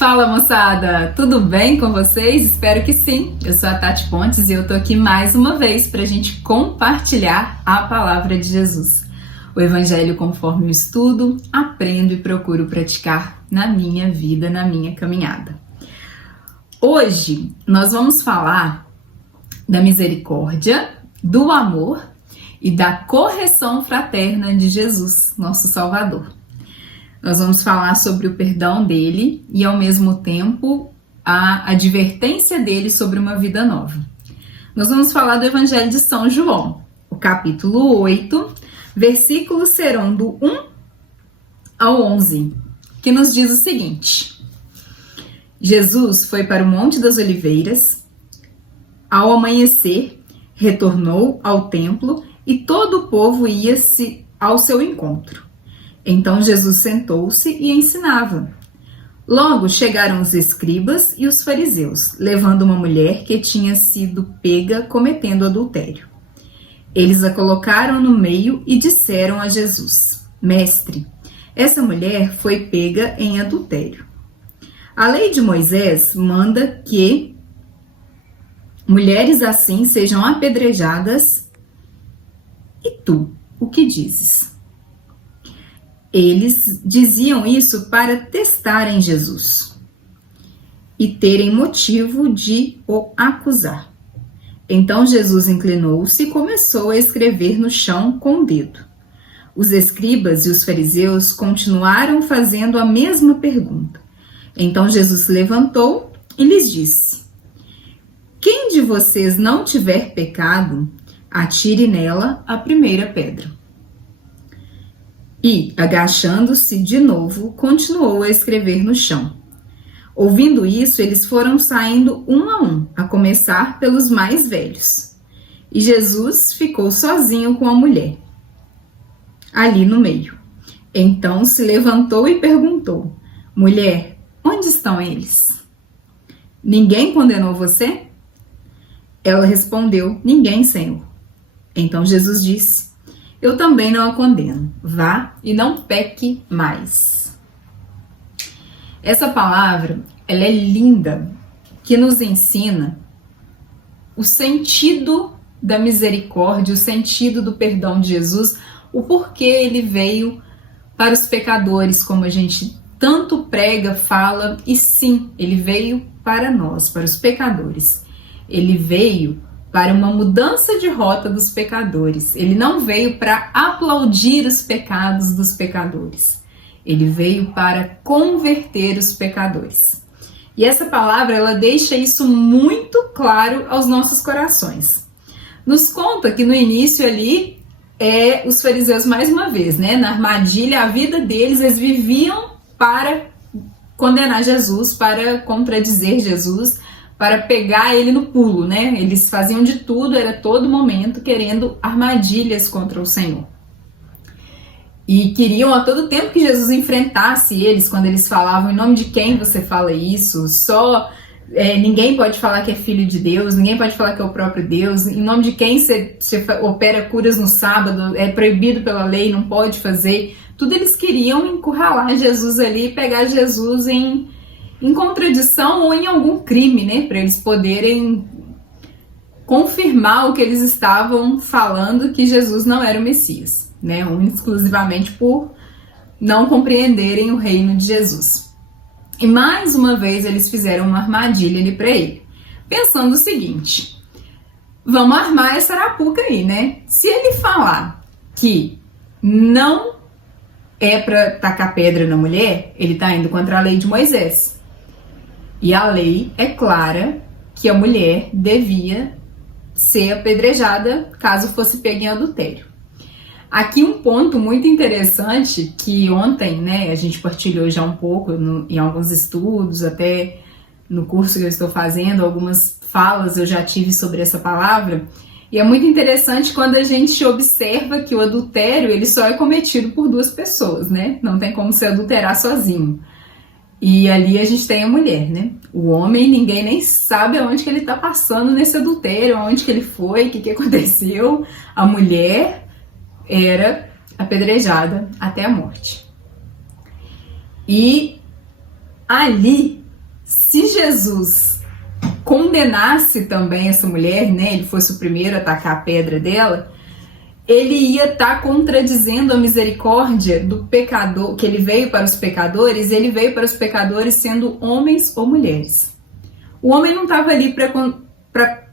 Fala moçada, tudo bem com vocês? Espero que sim. Eu sou a Tati Pontes e eu tô aqui mais uma vez para a gente compartilhar a palavra de Jesus. O Evangelho conforme eu estudo, aprendo e procuro praticar na minha vida, na minha caminhada. Hoje nós vamos falar da misericórdia, do amor e da correção fraterna de Jesus, nosso Salvador. Nós vamos falar sobre o perdão dele e, ao mesmo tempo, a advertência dele sobre uma vida nova. Nós vamos falar do Evangelho de São João, o capítulo 8, versículos serão do 1 ao 11, que nos diz o seguinte: Jesus foi para o Monte das Oliveiras. Ao amanhecer, retornou ao templo e todo o povo ia-se ao seu encontro. Então Jesus sentou-se e ensinava. Logo chegaram os escribas e os fariseus, levando uma mulher que tinha sido pega cometendo adultério. Eles a colocaram no meio e disseram a Jesus: Mestre, essa mulher foi pega em adultério. A lei de Moisés manda que mulheres assim sejam apedrejadas. E tu, o que dizes? Eles diziam isso para testarem Jesus e terem motivo de o acusar. Então Jesus inclinou-se e começou a escrever no chão com o dedo. Os escribas e os fariseus continuaram fazendo a mesma pergunta. Então Jesus levantou e lhes disse: Quem de vocês não tiver pecado, atire nela a primeira pedra. E, agachando-se de novo, continuou a escrever no chão. Ouvindo isso, eles foram saindo um a um, a começar pelos mais velhos. E Jesus ficou sozinho com a mulher, ali no meio. Então se levantou e perguntou: Mulher, onde estão eles? Ninguém condenou você? Ela respondeu: Ninguém, Senhor. Então Jesus disse: Eu também não a condeno. Vá e não peque mais. Essa palavra, ela é linda, que nos ensina o sentido da misericórdia, o sentido do perdão de Jesus, o porquê ele veio para os pecadores, como a gente tanto prega, fala, e sim, ele veio para nós, para os pecadores. Ele veio para uma mudança de rota dos pecadores. Ele não veio para aplaudir os pecados dos pecadores. Ele veio para converter os pecadores. E essa palavra, ela deixa isso muito claro aos nossos corações. Nos conta que no início ali, os fariseus mais uma vez, né, na armadilha, a vida deles, eles viviam para condenar Jesus, para contradizer Jesus, para pegar ele no pulo, né? Eles faziam de tudo, era todo momento querendo armadilhas contra o Senhor. E queriam a todo tempo que Jesus enfrentasse eles, quando eles falavam: em nome de quem você fala isso? Ninguém pode falar que é filho de Deus, ninguém pode falar que é o próprio Deus. Em nome de quem você opera curas no sábado? É proibido pela lei, não pode fazer. Tudo eles queriam encurralar Jesus ali, pegar Jesus em contradição ou em algum crime, né? Para eles poderem confirmar o que eles estavam falando, que Jesus não era o Messias, né? Exclusivamente por não compreenderem o reino de Jesus. E mais uma vez eles fizeram uma armadilha ali para ele, pensando o seguinte: vamos armar essa arapuca aí, né? Se ele falar que não é para tacar pedra na mulher, ele está indo contra a lei de Moisés. E a lei é clara que a mulher devia ser apedrejada caso fosse pega em adultério. Aqui um ponto muito interessante que ontem, né, a gente partilhou já um pouco em alguns estudos, até no curso que eu estou fazendo, algumas falas eu já tive sobre essa palavra. E é muito interessante quando a gente observa que o adultério, ele só é cometido por duas pessoas, né? Não tem como se adulterar sozinho. E ali a gente tem a mulher, né? O homem, ninguém nem sabe aonde que ele tá passando nesse adultério, aonde que ele foi, o que aconteceu. A mulher era apedrejada até a morte. E ali se Jesus condenasse também essa mulher, né, ele fosse o primeiro a atacar a pedra dela, ele ia estar contradizendo a misericórdia do pecador, que ele veio para os pecadores, ele veio para os pecadores sendo homens ou mulheres. O homem não estava ali para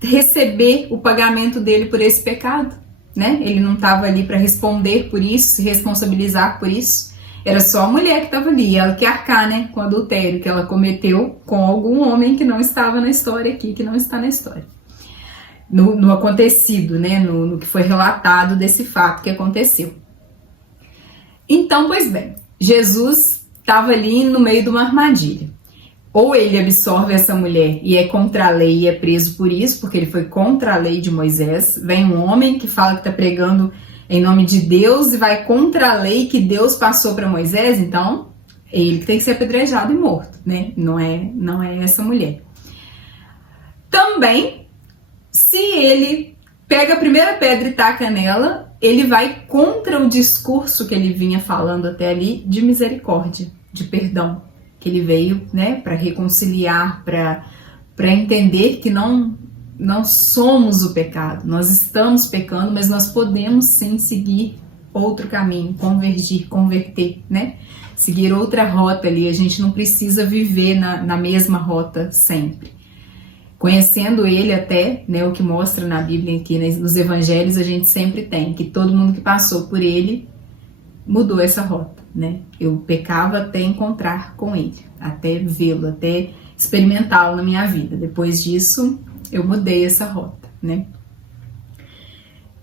receber o pagamento dele por esse pecado, né? Ele não estava ali para responder por isso, se responsabilizar por isso. Era só a mulher que estava ali, ela que arcar, né, com o adultério que ela cometeu com algum homem que não estava na história aqui, que não está na história. No acontecido, né, no que foi relatado desse fato que aconteceu. Então, pois bem, Jesus estava ali no meio de uma armadilha. Ou ele absorve essa mulher e é contra a lei e é preso por isso, porque ele foi contra a lei de Moisés. Vem um homem que fala que está pregando em nome de Deus e vai contra a lei que Deus passou para Moisés, então ele que tem que ser apedrejado e morto, né? Não é essa mulher. Também, se ele pega a primeira pedra e taca nela, ele vai contra o discurso que ele vinha falando até ali de misericórdia, de perdão, que ele veio, né, para reconciliar, para entender que não somos o pecado, nós estamos pecando, mas nós podemos sim seguir outro caminho, converter, né? Seguir outra rota ali, a gente não precisa viver na mesma rota sempre. Conhecendo ele até, né, o que mostra na Bíblia aqui, né, nos evangelhos, a gente sempre tem, que todo mundo que passou por ele mudou essa rota, né? Eu pecava até encontrar com ele, até vê-lo, até experimentá-lo na minha vida. Depois disso, eu mudei essa rota, né?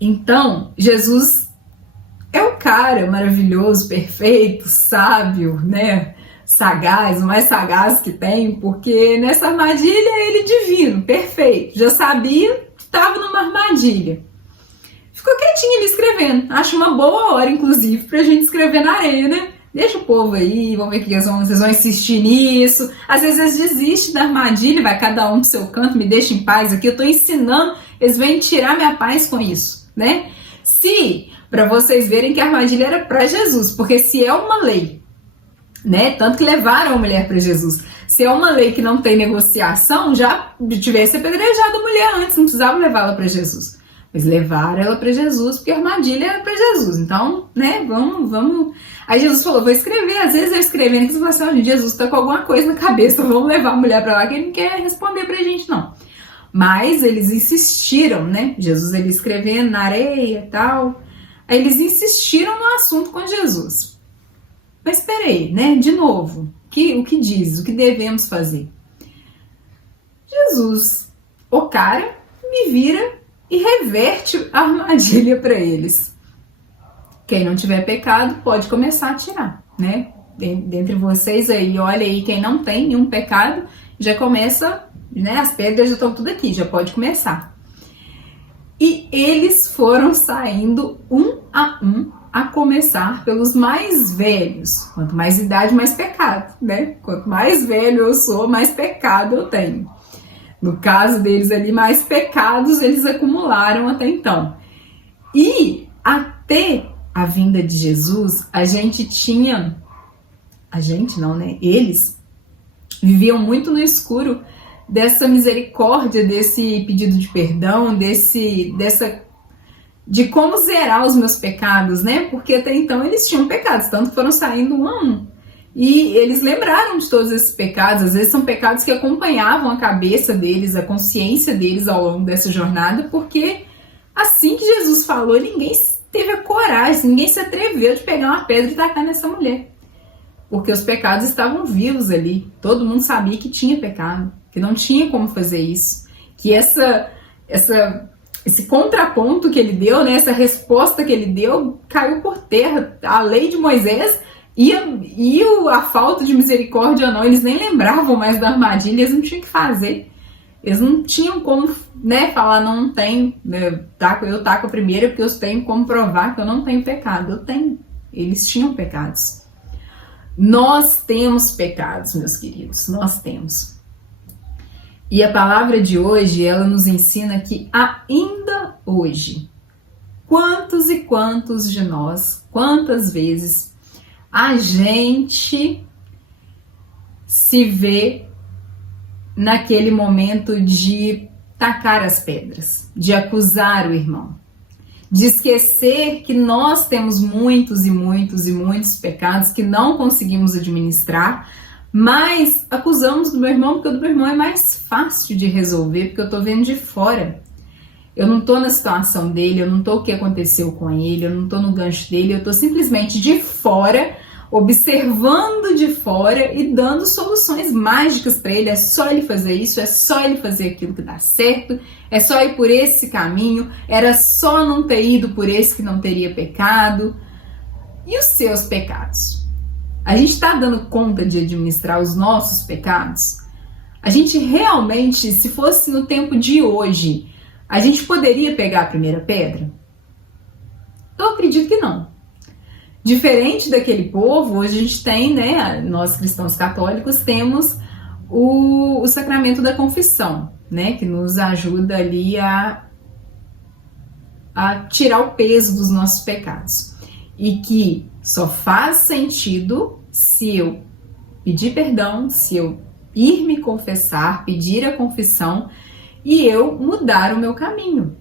Então, Jesus é o cara maravilhoso, perfeito, sábio, né? Sagaz, o mais sagaz que tem, porque nessa armadilha ele é divino, perfeito. Já sabia que estava numa armadilha. Ficou quietinho ali escrevendo. Acho uma boa hora, inclusive, pra gente escrever na areia, né? Deixa o povo aí, vamos ver o que vocês vão insistir nisso. Às vezes eles desistem da armadilha, vai cada um pro seu canto, me deixa em paz aqui. Eu tô ensinando, eles vêm tirar minha paz com isso, né? Pra vocês verem que a armadilha era pra Jesus, porque se é uma lei, né? Tanto que levaram a mulher para Jesus. Se é uma lei que não tem negociação, já tivesse apedrejado a mulher antes, não precisava levá-la para Jesus. Mas levaram ela para Jesus, porque a armadilha era para Jesus. Então, né, vamos. Aí Jesus falou, vou escrever. Às vezes eu escrevendo aqui, você fala assim, Jesus tá com alguma coisa na cabeça, vamos levar a mulher para lá, que ele não quer responder pra gente, não. Mas eles insistiram, né? Jesus ele escrevendo na areia e tal. Aí eles insistiram no assunto com Jesus. Mas peraí, né? De novo, o que diz? O que devemos fazer? Jesus, o cara, me vira e reverte a armadilha para eles. Quem não tiver pecado pode começar a tirar, né? Dentre vocês aí, olha aí, quem não tem nenhum pecado, já começa, né? As pedras já estão tudo aqui, já pode começar. E eles foram saindo um, a começar pelos mais velhos. Quanto mais idade, mais pecado, né? Quanto mais velho eu sou, mais pecado eu tenho. No caso deles ali, mais pecados eles acumularam até então. E até a vinda de Jesus, eles viviam muito no escuro dessa misericórdia, desse pedido de perdão, de como zerar os meus pecados, né? Porque até então eles tinham pecados, tanto que foram saindo um a um. E eles lembraram de todos esses pecados, às vezes são pecados que acompanhavam a cabeça deles, a consciência deles ao longo dessa jornada, porque assim que Jesus falou, ninguém teve a coragem, ninguém se atreveu de pegar uma pedra e tacar nessa mulher. Porque os pecados estavam vivos ali, todo mundo sabia que tinha pecado, que não tinha como fazer isso, que esse contraponto que ele deu, né, essa resposta que ele deu, caiu por terra. A lei de Moisés e a falta de misericórdia ou não, eles nem lembravam mais da armadilha, eles não tinham o que fazer. Eles não tinham como, né, falar, não tenho, né, eu taco primeiro porque eu tenho como provar que eu não tenho pecado. Eu tenho. Eles tinham pecados. Nós temos pecados, meus queridos, nós temos. E a palavra de hoje, ela nos ensina que ainda hoje, quantos e quantos de nós, quantas vezes a gente se vê naquele momento de tacar as pedras, de acusar o irmão, de esquecer que nós temos muitos e muitos e muitos pecados que não conseguimos administrar, mas acusamos do meu irmão porque o do meu irmão é mais fácil de resolver, porque eu estou vendo de fora. Eu não estou na situação dele, eu não estou o que aconteceu com ele, eu não estou no gancho dele, eu estou simplesmente de fora, observando de fora e dando soluções mágicas para ele. É só ele fazer isso, é só ele fazer aquilo que dá certo, é só ir por esse caminho, era só não ter ido por esse que não teria pecado. E os seus pecados? A gente está dando conta de administrar os nossos pecados? A gente realmente, se fosse no tempo de hoje, a gente poderia pegar a primeira pedra? Eu acredito que não. Diferente daquele povo, hoje a gente tem, né, nós cristãos católicos temos o sacramento da confissão, né, que nos ajuda ali a tirar o peso dos nossos pecados. E que só faz sentido se eu pedir perdão, se eu ir me confessar, pedir a confissão e eu mudar o meu caminho.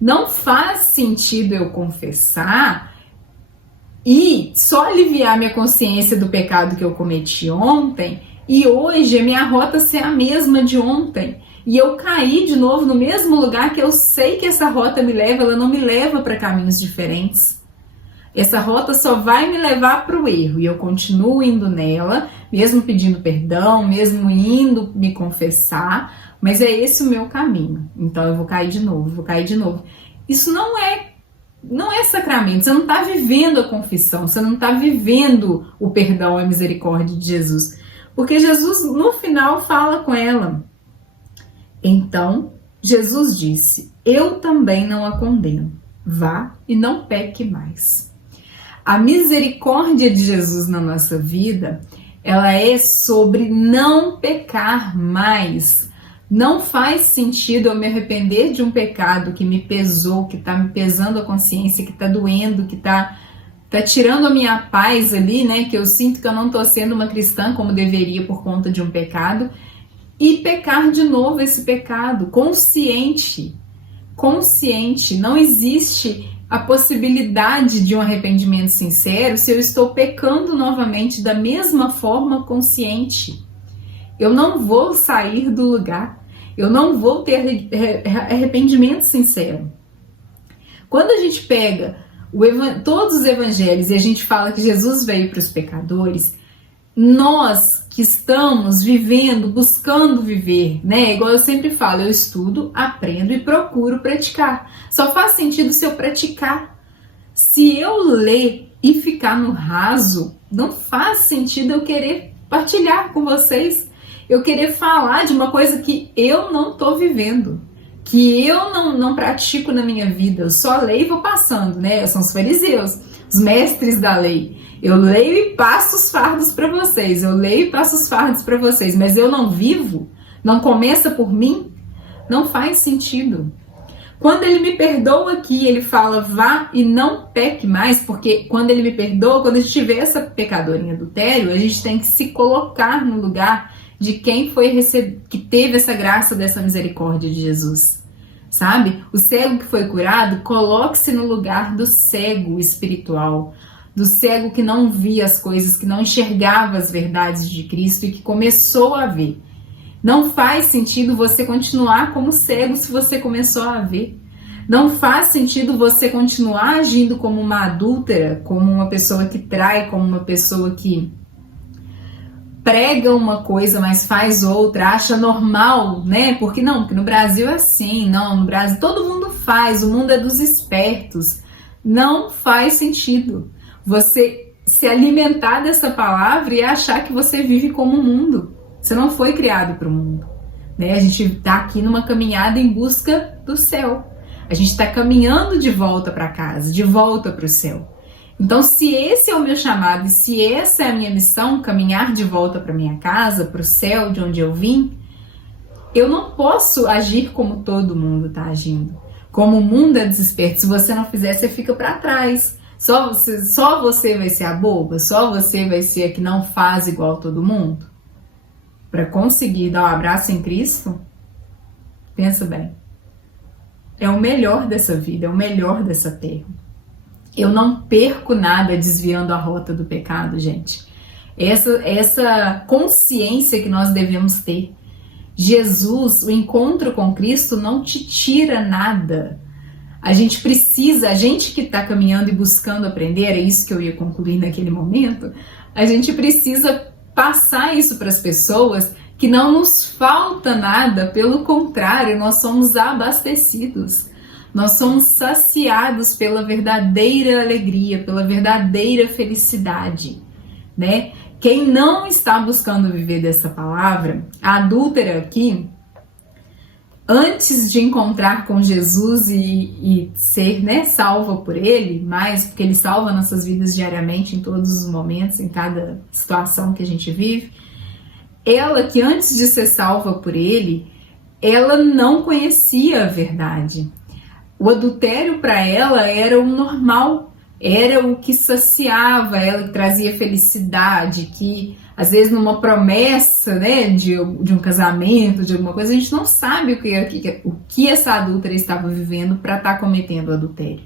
Não faz sentido eu confessar e só aliviar minha consciência do pecado que eu cometi ontem e hoje a minha rota ser a mesma de ontem e eu cair de novo no mesmo lugar que eu sei que essa rota me leva, ela não me leva para caminhos diferentes. Essa rota só vai me levar para o erro e eu continuo indo nela, mesmo pedindo perdão, mesmo indo me confessar, mas é esse o meu caminho. Então eu vou cair de novo, vou cair de novo. Isso não é sacramento, você não está vivendo a confissão, você não está vivendo o perdão e a misericórdia de Jesus. Porque Jesus no final fala com ela. Então Jesus disse, eu também não a condeno, vá e não peque mais. A misericórdia de Jesus na nossa vida, ela é sobre não pecar mais. Não faz sentido eu me arrepender de um pecado que me pesou, que está me pesando a consciência, que está doendo, que está tirando a minha paz ali, né? Que eu sinto que eu não estou sendo uma cristã como deveria por conta de um pecado. E pecar de novo esse pecado, consciente. Não existe a possibilidade de um arrependimento sincero se eu estou pecando novamente da mesma forma consciente. Eu não vou sair do lugar, eu não vou ter arrependimento sincero. Quando a gente pega todos os evangelhos e a gente fala que Jesus veio para os pecadores, nós que estamos vivendo, buscando viver, né? Igual eu sempre falo, eu estudo, aprendo e procuro praticar. Só faz sentido se eu praticar. Se eu ler e ficar no raso, não faz sentido eu querer partilhar com vocês, eu querer falar de uma coisa que eu não estou vivendo, que eu não pratico na minha vida. Eu só leio e vou passando, né? São os fariseus, os mestres da lei. Eu leio e passo os fardos para vocês, mas eu não vivo, não começa por mim, não faz sentido. Quando ele me perdoa aqui, ele fala, vá e não peque mais, porque quando ele me perdoa, quando a gente vê essa pecadora em adultério, a gente tem que se colocar no lugar de quem foi que teve essa graça dessa misericórdia de Jesus. Sabe? O cego que foi curado, coloque-se no lugar do cego espiritual, do cego que não via as coisas, que não enxergava as verdades de Cristo e que começou a ver. Não faz sentido você continuar como cego se você começou a ver. Não faz sentido você continuar agindo como uma adúltera, como uma pessoa que trai, como uma pessoa que prega uma coisa, mas faz outra, acha normal, né? Porque no Brasil é assim, no Brasil todo mundo faz, o mundo é dos espertos. Não faz sentido você se alimentar dessa palavra e achar que você vive como o mundo. Você não foi criado para o mundo, né? A gente está aqui numa caminhada em busca do céu. A gente está caminhando de volta para casa, de volta para o céu. Então, se esse é o meu chamado e se essa é a minha missão, caminhar de volta para minha casa, para o céu de onde eu vim, eu não posso agir como todo mundo está agindo. Como o mundo é desesperto, se você não fizer, você fica para trás. Só você vai ser a boba? Só você vai ser a que não faz igual todo mundo? para conseguir dar um abraço em Cristo, pensa bem, é o melhor dessa vida, é o melhor dessa terra. Eu não perco nada desviando a rota do pecado, gente. Essa consciência que nós devemos ter. Jesus, o encontro com Cristo não te tira nada. A gente precisa, a gente que está caminhando e buscando aprender, é isso que eu ia concluir naquele momento, a gente precisa passar isso para as pessoas, que não nos falta nada, pelo contrário, nós somos abastecidos. Nós somos saciados pela verdadeira alegria, pela verdadeira felicidade, né? Quem não está buscando viver dessa palavra, a adúltera aqui, antes de encontrar com Jesus e ser, né, salva por Ele, mais porque Ele salva nossas vidas diariamente, em todos os momentos, em cada situação que a gente vive, ela que antes de ser salva por Ele, ela não conhecia a verdade. O adultério para ela era o normal, era o que saciava ela, que trazia felicidade, que às vezes numa promessa, né, de um casamento, de alguma coisa, a gente não sabe o que essa adúltera estava vivendo para estar cometendo o adultério.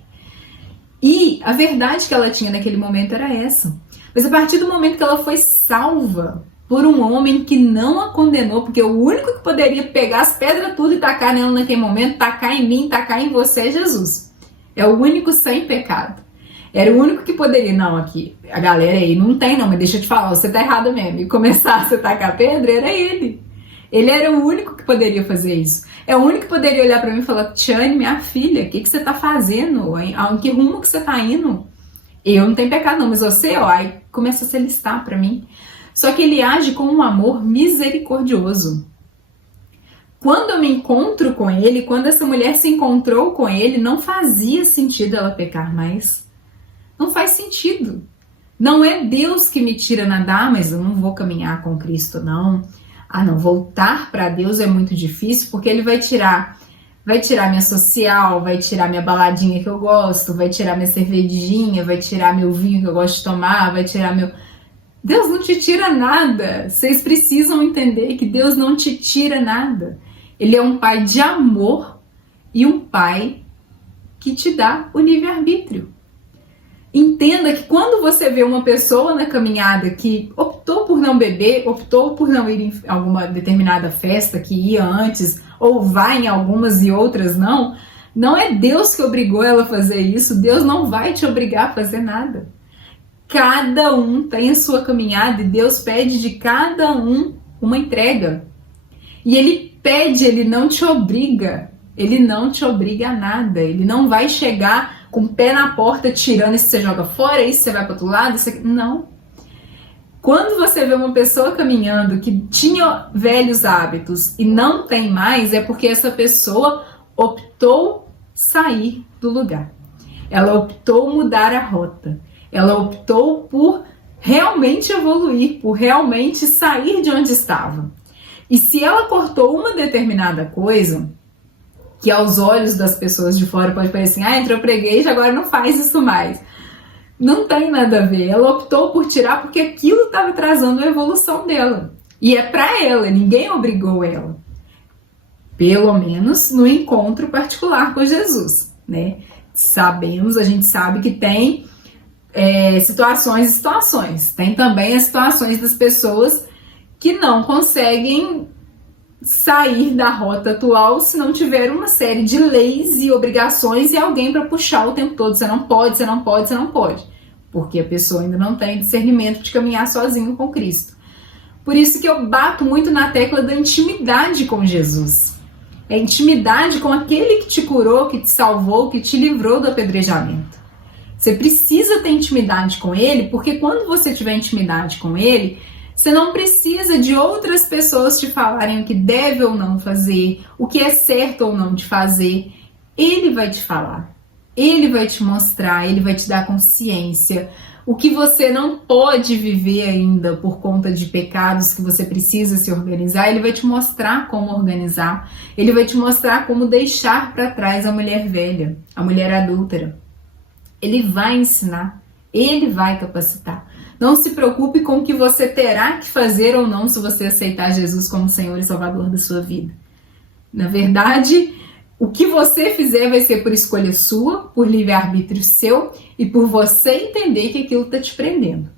E a verdade que ela tinha naquele momento era essa. Mas a partir do momento que ela foi salva por um homem que não a condenou, porque o único que poderia pegar as pedras tudo e tacar nela naquele momento, tacar em mim, tacar em você, é Jesus. É o único sem pecado. Era o único que poderia, não, aqui, a galera aí não tem não, mas deixa eu te falar, você tá errado mesmo, e começar a você tacar pedra, era ele. Ele era o único que poderia fazer isso. É o único que poderia olhar pra mim e falar, Tiane, minha filha, o que você tá fazendo? Em que rumo que você tá indo? Eu não tenho pecado não, mas você, ó, aí começa a se listar pra mim. Só que ele age com um amor misericordioso. Quando eu me encontro com ele, quando essa mulher se encontrou com ele, não fazia sentido ela pecar mais. Não faz sentido. Não é Deus que me tira nadar, mas eu não vou caminhar com Cristo, não. Ah, não, voltar para Deus é muito difícil, porque Ele vai tirar minha social, vai tirar minha baladinha que eu gosto, vai tirar minha cervejinha, vai tirar meu vinho que eu gosto de tomar, vai tirar meu... Deus não te tira nada. Vocês precisam entender que Deus não te tira nada. Ele é um pai de amor e um pai que te dá o livre-arbítrio. Entenda que quando você vê uma pessoa na caminhada que optou por não beber, optou por não ir em alguma determinada festa que ia antes, ou vai em algumas e outras não, não é Deus que obrigou ela a fazer isso. Deus não vai te obrigar a fazer nada. Cada um tem a sua caminhada e Deus pede de cada um uma entrega. E Ele pede, Ele não te obriga. Ele não te obriga a nada. Ele não vai chegar com o pé na porta tirando, isso você joga fora, isso você vai para outro lado, isso aqui. Não. Quando você vê uma pessoa caminhando que tinha velhos hábitos e não tem mais, é porque essa pessoa optou sair do lugar. Ela optou mudar a rota. Ela optou por realmente evoluir, por realmente sair de onde estava. E se ela cortou uma determinada coisa, que aos olhos das pessoas de fora pode parecer assim, entrou pra igreja, agora não faz isso mais. Não tem nada a ver. Ela optou por tirar porque aquilo estava atrasando a evolução dela. E é pra ela, ninguém obrigou ela. Pelo menos no encontro particular com Jesus, né? A gente sabe que tem situações e situações. Tem também as situações das pessoas que não conseguem sair da rota atual se não tiver uma série de leis e obrigações e alguém para puxar o tempo todo. Você não pode, você não pode, você não pode. Porque a pessoa ainda não tem discernimento de caminhar sozinho com Cristo. Por isso que eu bato muito na tecla da intimidade com Jesus. É intimidade com aquele que te curou, que te salvou, que te livrou do apedrejamento. Você precisa ter intimidade com Ele, porque quando você tiver intimidade com Ele, você não precisa de outras pessoas te falarem o que deve ou não fazer, o que é certo ou não de fazer. Ele vai te falar, Ele vai te mostrar, Ele vai te dar consciência. O que você não pode viver ainda por conta de pecados que você precisa se organizar, Ele vai te mostrar como organizar. Ele vai te mostrar como deixar para trás a mulher velha, a mulher adúltera. Ele vai ensinar, Ele vai capacitar. Não se preocupe com o que você terá que fazer ou não se você aceitar Jesus como Senhor e Salvador da sua vida. Na verdade, o que você fizer vai ser por escolha sua, por livre-arbítrio seu e por você entender que aquilo está te prendendo.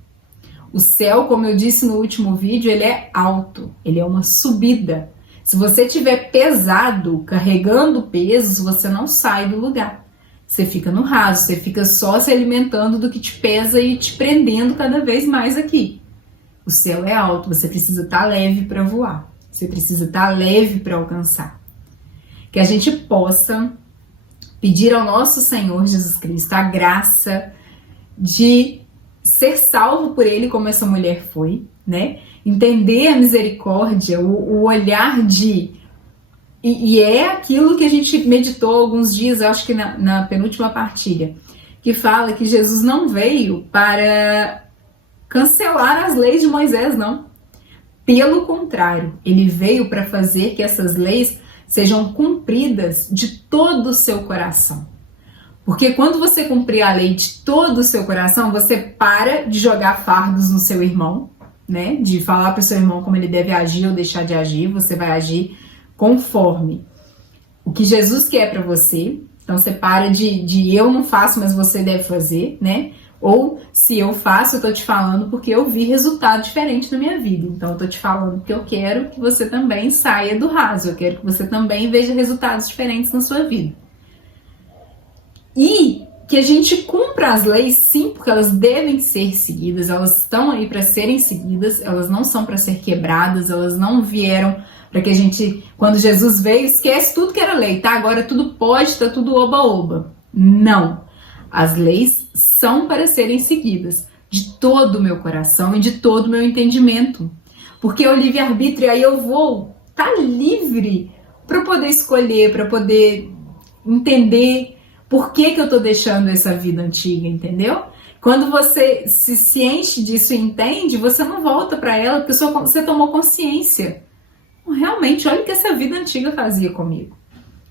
O céu, como eu disse no último vídeo, ele é alto, ele é uma subida. Se você estiver pesado, carregando pesos, você não sai do lugar. Você fica no raso, você fica só se alimentando do que te pesa e te prendendo cada vez mais aqui. O céu é alto, você precisa estar leve para voar. Você precisa estar leve para alcançar. Que a gente possa pedir ao nosso Senhor Jesus Cristo a graça de ser salvo por Ele como essa mulher foi, né? Entender a misericórdia, o olhar de... E é aquilo que a gente meditou alguns dias, eu acho que na penúltima partilha, que fala que Jesus não veio para cancelar as leis de Moisés, não. Pelo contrário, ele veio para fazer que essas leis sejam cumpridas de todo o seu coração. Porque quando você cumprir a lei de todo o seu coração, você para de jogar fardos no seu irmão, né? De falar para o seu irmão como ele deve agir ou deixar de agir, você vai agir conforme o que Jesus quer para você. Então você para de eu não faço, mas você deve fazer, né? Ou se eu faço, eu tô te falando porque eu vi resultado diferente na minha vida. Então eu tô te falando porque eu quero que você também saia do raso, eu quero que você também veja resultados diferentes na sua vida. E que a gente cumpra as leis, sim, porque elas devem ser seguidas, elas estão aí para serem seguidas, elas não são para ser quebradas, elas não vieram para que a gente, quando Jesus veio, esquece tudo que era lei, tá? Agora tudo pode, tá tudo oba-oba. Não. As leis são para serem seguidas de todo o meu coração e de todo o meu entendimento. Porque o livre-arbítrio, aí eu vou estar livre para poder escolher, para poder entender por que eu tô deixando essa vida antiga, entendeu? Quando você se enche disso e entende, você não volta para ela porque você tomou consciência. Realmente, olha o que essa vida antiga fazia comigo.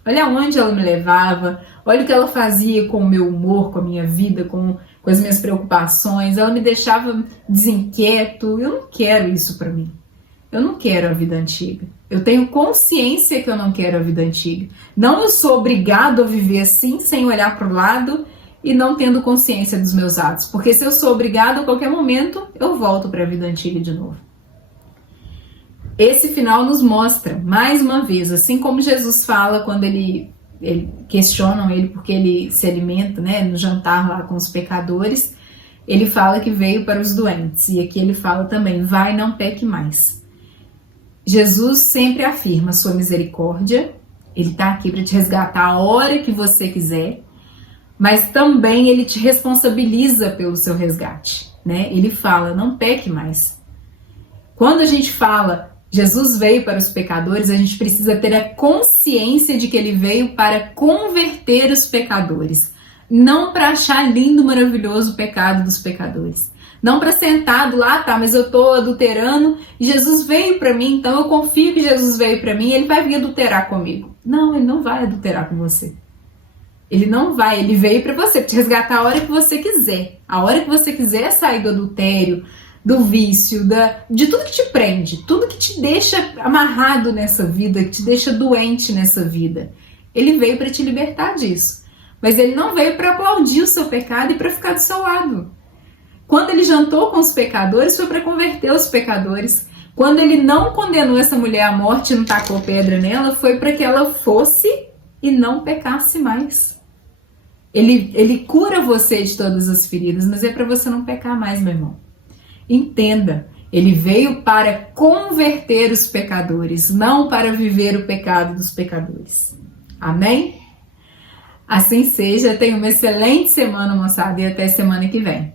Olha onde ela me levava, olha o que ela fazia com o meu humor, com a minha vida, com as minhas preocupações. Ela me deixava desinquieto. Eu não quero isso para mim. Eu não quero a vida antiga. Eu tenho consciência que eu não quero a vida antiga. Não eu sou obrigado a viver assim, sem olhar para o lado e não tendo consciência dos meus atos. Porque se eu sou obrigado, a qualquer momento, eu volto para a vida antiga de novo. Esse final nos mostra, mais uma vez, assim como Jesus fala quando ele questionam ele porque ele se alimenta, né, no jantar lá com os pecadores, ele fala que veio para os doentes. E aqui ele fala também, vai, não peque mais. Jesus sempre afirma a sua misericórdia, ele está aqui para te resgatar a hora que você quiser, mas também ele te responsabiliza pelo seu resgate, né? Ele fala, não peque mais. Quando a gente fala, Jesus veio para os pecadores, a gente precisa ter a consciência de que ele veio para converter os pecadores, não para achar lindo, maravilhoso o pecado dos pecadores. Não para sentado lá, tá, mas eu tô adulterando e Jesus veio para mim, então eu confio que Jesus veio para mim e ele vai vir adulterar comigo. Não, ele não vai adulterar com você. Ele não vai, ele veio para você, para te resgatar a hora que você quiser. A hora que você quiser sair do adultério, do vício, de tudo que te prende, tudo que te deixa amarrado nessa vida, que te deixa doente nessa vida. Ele veio para te libertar disso. Mas ele não veio para aplaudir o seu pecado e para ficar do seu lado. Quando ele jantou com os pecadores, foi para converter os pecadores. Quando ele não condenou essa mulher à morte e não tacou pedra nela, foi para que ela fosse e não pecasse mais. Ele cura você de todas as feridas, mas é para você não pecar mais, meu irmão. Entenda, ele veio para converter os pecadores, não para viver o pecado dos pecadores. Amém? Assim seja, tenha uma excelente semana, moçada, e até semana que vem.